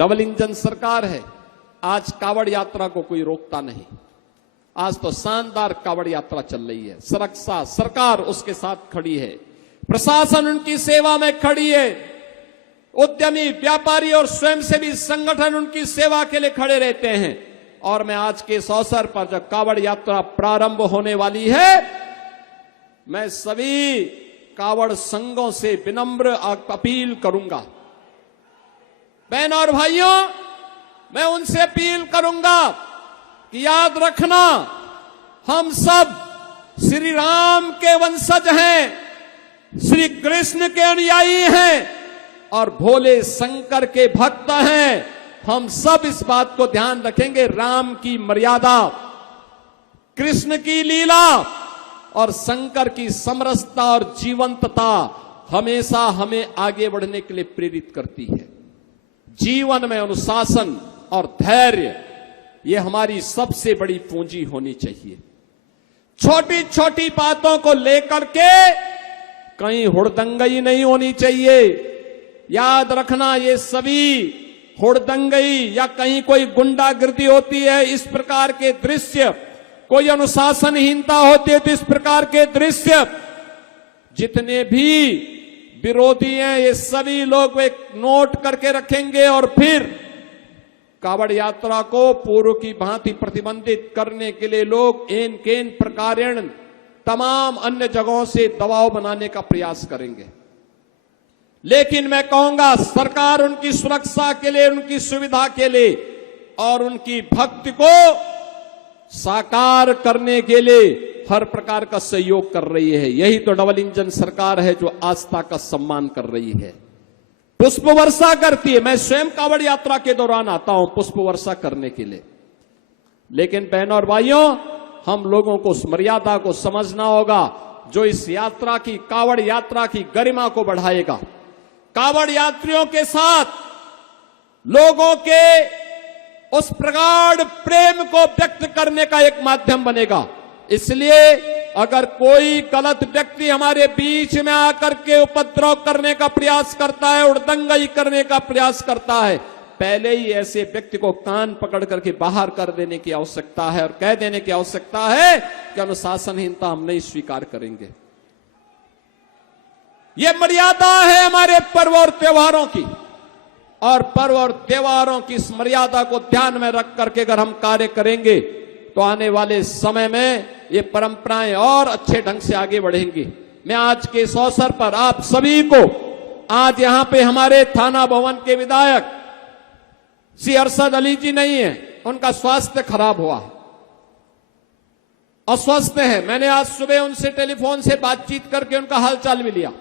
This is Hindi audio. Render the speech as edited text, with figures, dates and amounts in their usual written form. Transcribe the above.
डबल इंजन सरकार है। आज कावड़ यात्रा को कोई रोकता नहीं। आज तो शानदार कावड़ यात्रा चल रही है। सुरक्षा सरकार उसके साथ खड़ी है, प्रशासन उनकी सेवा में खड़ी है, उद्यमी, व्यापारी और स्वयंसेवी संगठन उनकी सेवा के लिए खड़े रहते हैं। और मैं आज के इस अवसर पर जब कावड़ यात्रा प्रारंभ होने वाली है, मैं सभी कावड़ संघों से विनम्र अपील करूंगा। बहनों और भाइयों, मैं उनसे अपील करूंगा कि याद रखना, हम सब श्री राम के वंशज हैं, श्री कृष्ण के अनुयायी हैं और भोले शंकर के भक्त हैं। हम सब इस बात को ध्यान रखेंगे, राम की मर्यादा, कृष्ण की लीला और शंकर की समरसता और जीवंतता हमेशा हमें आगे बढ़ने के लिए प्रेरित करती है। जीवन में अनुशासन और धैर्य, ये हमारी सबसे बड़ी पूंजी होनी चाहिए। छोटी छोटी बातों को लेकर के कहीं हुड़दंगई नहीं होनी चाहिए। याद रखना, ये सभी हुड़दंगई या कहीं कोई गुंडागिर्दी होती है, इस प्रकार के दृश्य, कोई अनुशासनहीनता होती है, तो इस प्रकार के दृश्य जितने भी विरोधी हैं, ये सभी लोग एक नोट करके रखेंगे और फिर कावड़ यात्रा को पूर्व की भांति प्रतिबंधित करने के लिए लोग एन केन प्रकारेण तमाम अन्य जगहों से दबाव बनाने का प्रयास करेंगे। लेकिन मैं कहूंगा, सरकार उनकी सुरक्षा के लिए, उनकी सुविधा के लिए और उनकी भक्ति को साकार करने के लिए हर प्रकार का सहयोग कर रही है। यही तो डबल इंजन सरकार है जो आस्था का सम्मान कर रही है, पुष्प वर्षा करती है। मैं स्वयं कावड़ यात्रा के दौरान आता हूं पुष्प वर्षा करने के लिए। लेकिन बहनों और भाइयों, हम लोगों को उस मर्यादा को समझना होगा जो इस यात्रा की, कावड़ यात्रा की गरिमा को बढ़ाएगा, कावड़ यात्रियों के साथ लोगों के उस प्रगाढ़ प्रेम को व्यक्त करने का एक माध्यम बनेगा। इसलिए अगर कोई गलत व्यक्ति हमारे बीच में आकर के उपद्रव करने का प्रयास करता है, उड़दंगई करने का प्रयास करता है, पहले ही ऐसे व्यक्ति को कान पकड़ करके बाहर कर देने की आवश्यकता है और कह देने की आवश्यकता है कि अनुशासनहीनता हम नहीं स्वीकार करेंगे। यह मर्यादा है हमारे पर्व और त्योहारों की, और पर्व और त्योहारों की इस मर्यादा को ध्यान में रख करके अगर हम कार्य करेंगे तो आने वाले समय में ये परंपराएं और अच्छे ढंग से आगे बढ़ेंगी। मैं आज के इस अवसर पर आप सभी को, आज यहां पे हमारे थाना भवन के विधायक श्री अरशद अली जी नहीं है, उनका स्वास्थ्य खराब हुआ, अस्वस्थ है। मैंने आज सुबह उनसे टेलीफोन से बातचीत करके उनका हालचाल भी लिया।